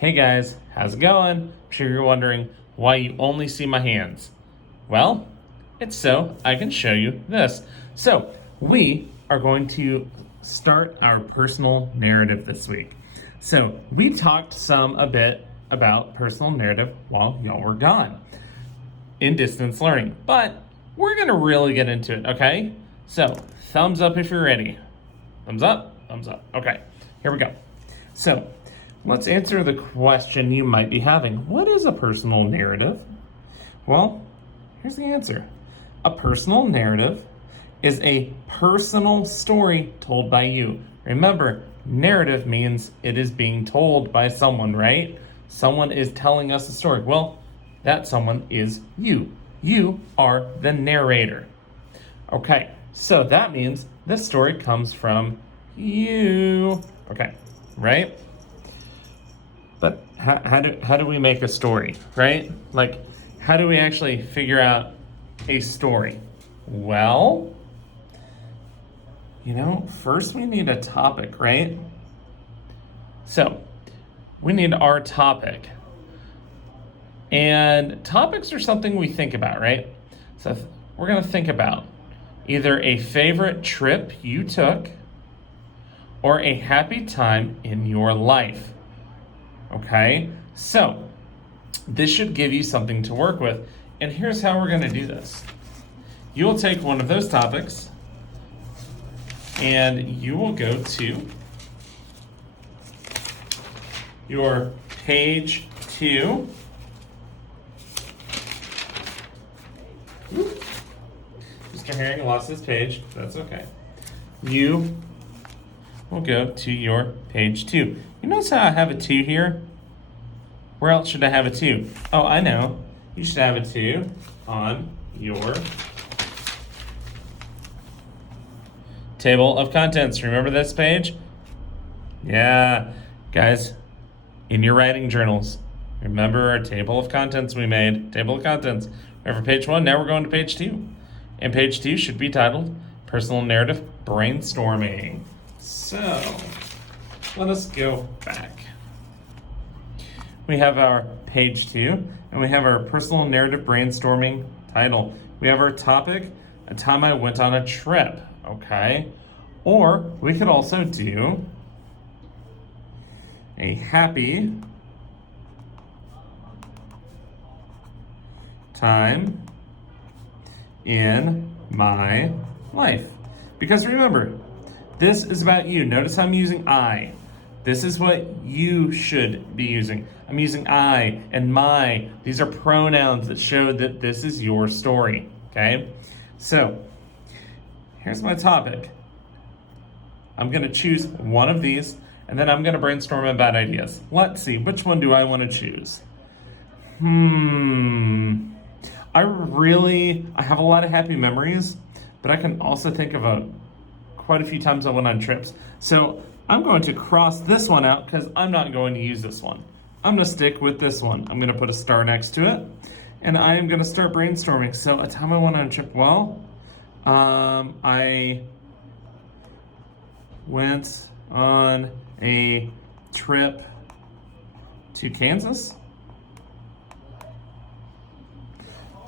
Hey guys, how's it going? I'm sure you're wondering why you only see my hands. Well, it's so I can show you this. So, we are going to start our personal narrative this week. So, we talked a bit about personal narrative while y'all were gone in distance learning, but we're going to really get into it, okay? So, thumbs up if you're ready. Thumbs up, thumbs up. Okay, here we go. So, let's answer the question you might be having. What is a personal narrative? Well, here's the answer. A personal narrative is a personal story told by you. Remember, narrative means it is being told by someone, right? Someone is telling us a story. Well, that someone is you. You are the narrator. Okay, so that means this story comes from you. Okay, right? But how do we make a story, right? Like, how do we actually figure out a story? Well, first we need a topic, right? So, we need our topic. And topics are something we think about, right? So, we're going to think about either a favorite trip you took or a happy time in your life. Okay, so this should give you something to work with. And here's how we're going to do this. You will take one of those topics and you will go to your page 2. Mr. Herring lost his page. That's okay. You will go to your page 2. You notice how I have a 2 here? Where else should I have a 2? Oh, I know. You should have a 2 on your table of contents. Remember this page? Yeah. Guys, in your writing journals, remember our table of contents we made. Table of contents. Remember page 1, now we're going to page 2. And page 2 should be titled Personal Narrative Brainstorming. So, let us go back. We have our page 2, and we have our personal narrative brainstorming title. We have our topic, a time I went on a trip, okay? Or we could also do a happy time in my life. Because remember, this is about you. Notice I'm using I. This is what you should be using. I'm using I and my. These are pronouns that show that this is your story, okay? So, here's my topic. I'm going to choose one of these, and then I'm going to brainstorm about ideas. Let's see, which one do I want to choose? I have a lot of happy memories, but I can also think of quite a few times I went on trips. So I'm going to cross this one out because I'm not going to use this one. I'm going to stick with this one. I'm going to put a star next to it, and I am going to start brainstorming. So a time I went on a trip, well, I went on a trip to Kansas.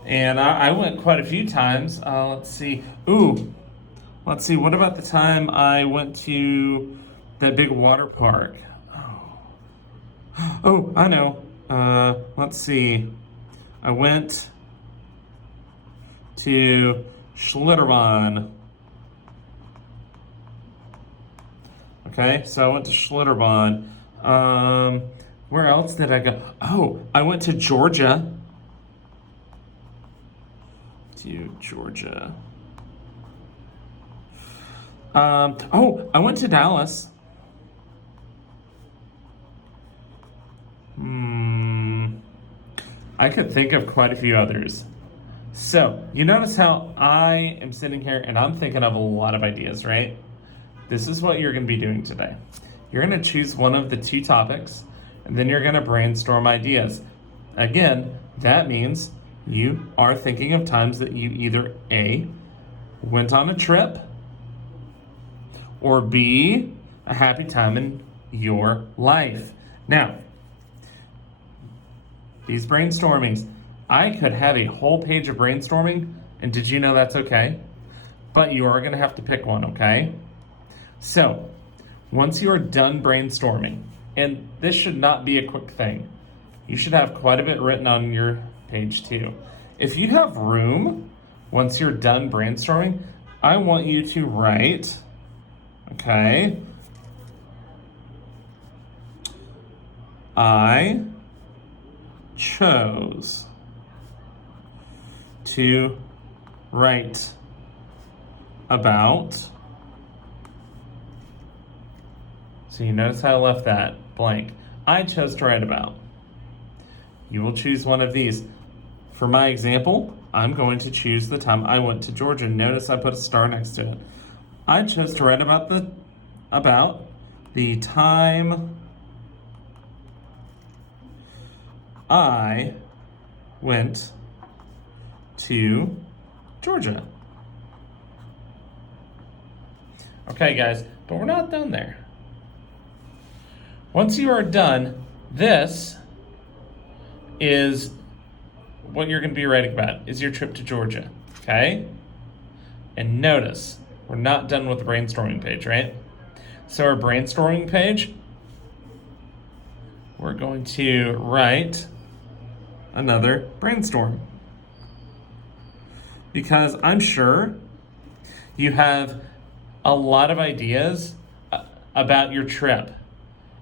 And I went quite a few times. Let's see. What about the time I went to that big water park? Oh, I know. Let's see. I went to Schlitterbahn. Okay, so I went to Schlitterbahn. Where else did I go? Oh, I went to Georgia. I went to Dallas. I could think of quite a few others. So, you notice how I am sitting here and I'm thinking of a lot of ideas, right? This is what you're going to be doing today. You're going to choose one of the 2 topics, and then you're going to brainstorm ideas. Again, that means you are thinking of times that you either A, went on a trip, or B, a happy time in your life. Now, these brainstormings. I could have a whole page of brainstorming, and did you know that's okay? But you are going to have to pick one, okay? So, once you are done brainstorming, and this should not be a quick thing, you should have quite a bit written on your page too. If you have room, once you're done brainstorming, I want you to write, okay, I chose to write about. So you notice how I left that blank. I chose to write about. You will choose one of these. For my example, I'm going to choose the time I went to Georgia. Notice I put a star next to it. I chose to write about the time I went to Georgia. Okay, guys, but we're not done there. Once you are done, this is what you're going to be writing about, is your trip to Georgia, okay? And notice, we're not done with the brainstorming page, right? So our brainstorming page, we're going to write another brainstorm. Because I'm sure you have a lot of ideas about your trip.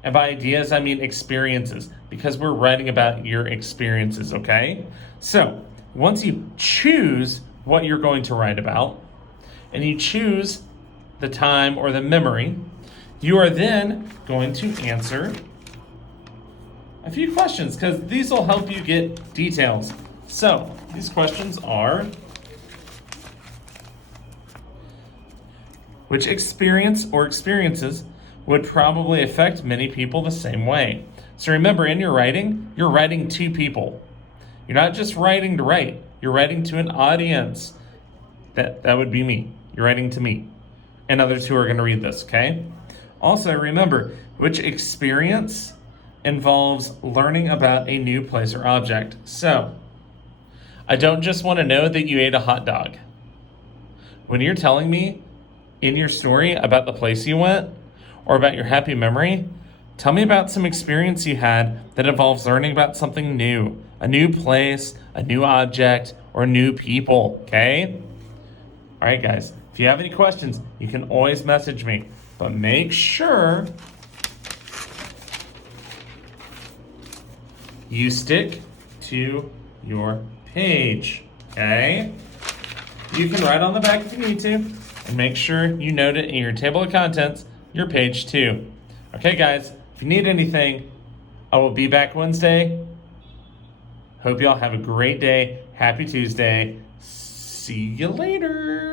And by ideas, I mean experiences, because we're writing about your experiences, okay? So, once you choose what you're going to write about, and you choose the time or the memory, you are then going to answer a few questions, because these will help you get details. So, these questions are: which experience or experiences would probably affect many people the same way? So remember, in your writing, you're writing to people. You're not just writing to write. You're writing to an audience. That would be me. You're writing to me and others who are going to read this, okay? Also, remember, which experience involves learning about a new place or object. So, I don't just want to know that you ate a hot dog. When you're telling me in your story about the place you went or about your happy memory, tell me about some experience you had that involves learning about something new, a new place, a new object, or new people, okay? All right, guys, if you have any questions, you can always message me, but make sure you stick to your page, okay? You can write on the back if you need to, and make sure you note it in your table of contents, your page too. Okay, guys, if you need anything, I will be back Wednesday. Hope y'all have a great day. Happy Tuesday. See you later.